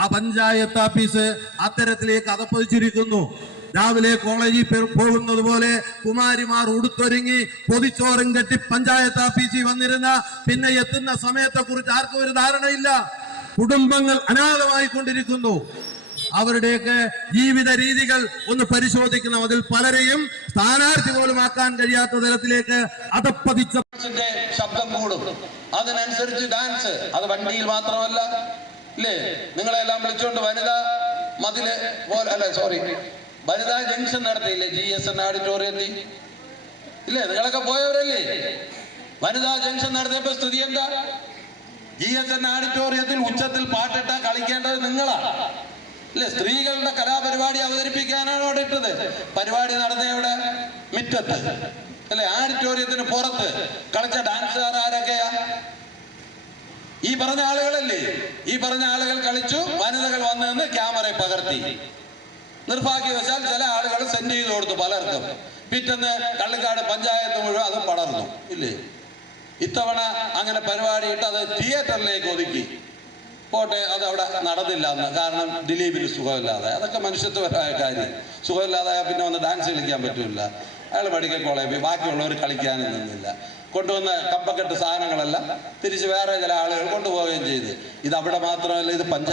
ആ പഞ്ചായത്ത് ഓഫീസ് അത്തരത്തിലേക്ക് അതപ്പതിച്ചിരിക്കുന്നു. രാവിലെ കോളേജിൽ പോകുന്നത് പോലെ കുമാരിമാർ ഉടുത്തൊരുങ്ങി പൊതിച്ചോറും കെട്ടി പഞ്ചായത്ത് ഓഫീസിൽ വന്നിരുന്ന പിന്നെ എത്തുന്ന സമയത്തെ കുറിച്ച് ആർക്കും ഒരു ധാരണയില്ല. കുടുംബങ്ങൾ അനാഥമായിക്കൊണ്ടിരിക്കുന്നു. അവരുടെയൊക്കെ ജീവിത രീതികൾ ഒന്ന് പരിശോധിക്കണം. അതിൽ പലരെയും സ്ഥാനാർത്ഥി പോലും ആക്കാൻ കഴിയാത്ത തരത്തിലേക്ക് അതപ്പതിച്ച ശബ്ദം കൂടും. അതിനനുസരിച്ച് ഡാൻസ്. അത് വണ്ടിയിൽ മാത്രമല്ല, ഇല്ലേ? നിങ്ങളെല്ലാം വിളിച്ചുകൊണ്ട് വനിതാ മതില് പോലെ അല്ല, സോറി, വനിതാ ജംഗ്ഷൻ നടത്തിയില്ലേ GSN ഓഡിറ്റോറിയത്തിൽ? ഇല്ലേ? നിങ്ങളൊക്കെ പോയവരല്ലേ? വനിതാ ജംഗ്ഷൻ നടത്തിയപ്പോ സ്ഥിതി എന്താ? GSN ഓഡിറ്റോറിയത്തിൽ ഉച്ചത്തിൽ പാട്ടിട്ട കളിക്കേണ്ടത് നിങ്ങളാണ്, അല്ലെ? സ്ത്രീകളുടെ കലാപരിപാടി അവതരിപ്പിക്കാനാണ് അവിടെ ഇട്ടത്. പരിപാടി നടന്ന എവിടെ? മുറ്റത്ത്, അല്ലെ? ഓഡിറ്റോറിയത്തിന് പുറത്ത് കളിച്ച ഡാൻസുകാർ ആരൊക്കെയാ? ഈ പറഞ്ഞ ആളുകളല്ലേ? ഈ പറഞ്ഞ ആളുകൾ കളിച്ചു. വനിതകൾ വന്നു നിന്ന് ക്യാമറയെ പകർത്തി. നിർഭാഗ്യവശാൽ ചില ആളുകൾ സെൻഡ് ചെയ്ത് കൊടുത്തു പലർക്കും. പിറ്റേന്ന് കള്ളിക്കാട് പഞ്ചായത്ത് മുഴുവൻ അതും പടർന്നു, ഇല്ലേ? ഇത്തവണ അങ്ങനെ പരിപാടി ഇട്ട് അത് തിയേറ്ററിലേക്ക് ഒതുക്കി. പോട്ടെ, അത് അവിടെ നടന്നില്ല എന്ന്. കാരണം ദിലീപിന് സുഖമില്ലാതെ. അതൊക്കെ മനുഷ്യത്വപരമായ കാര്യം. സുഖമില്ലാതായാൽ പിന്നെ വന്ന് ഡാൻസ് കളിക്കാൻ പറ്റില്ല. അയാൾ മെഡിക്കൽ കോളേജിൽ പോയി. ബാക്കിയുള്ളവർ കളിക്കാനും നിന്നില്ല. കൊണ്ടുവന്ന കമ്പക്കെട്ട് സാധനങ്ങളെല്ലാം തിരിച്ച് വേറെ ചില ആളുകൾ കൊണ്ടുപോവുകയും ചെയ്ത്. ഇത് അവിടെ മാത്രമല്ല, ഇത്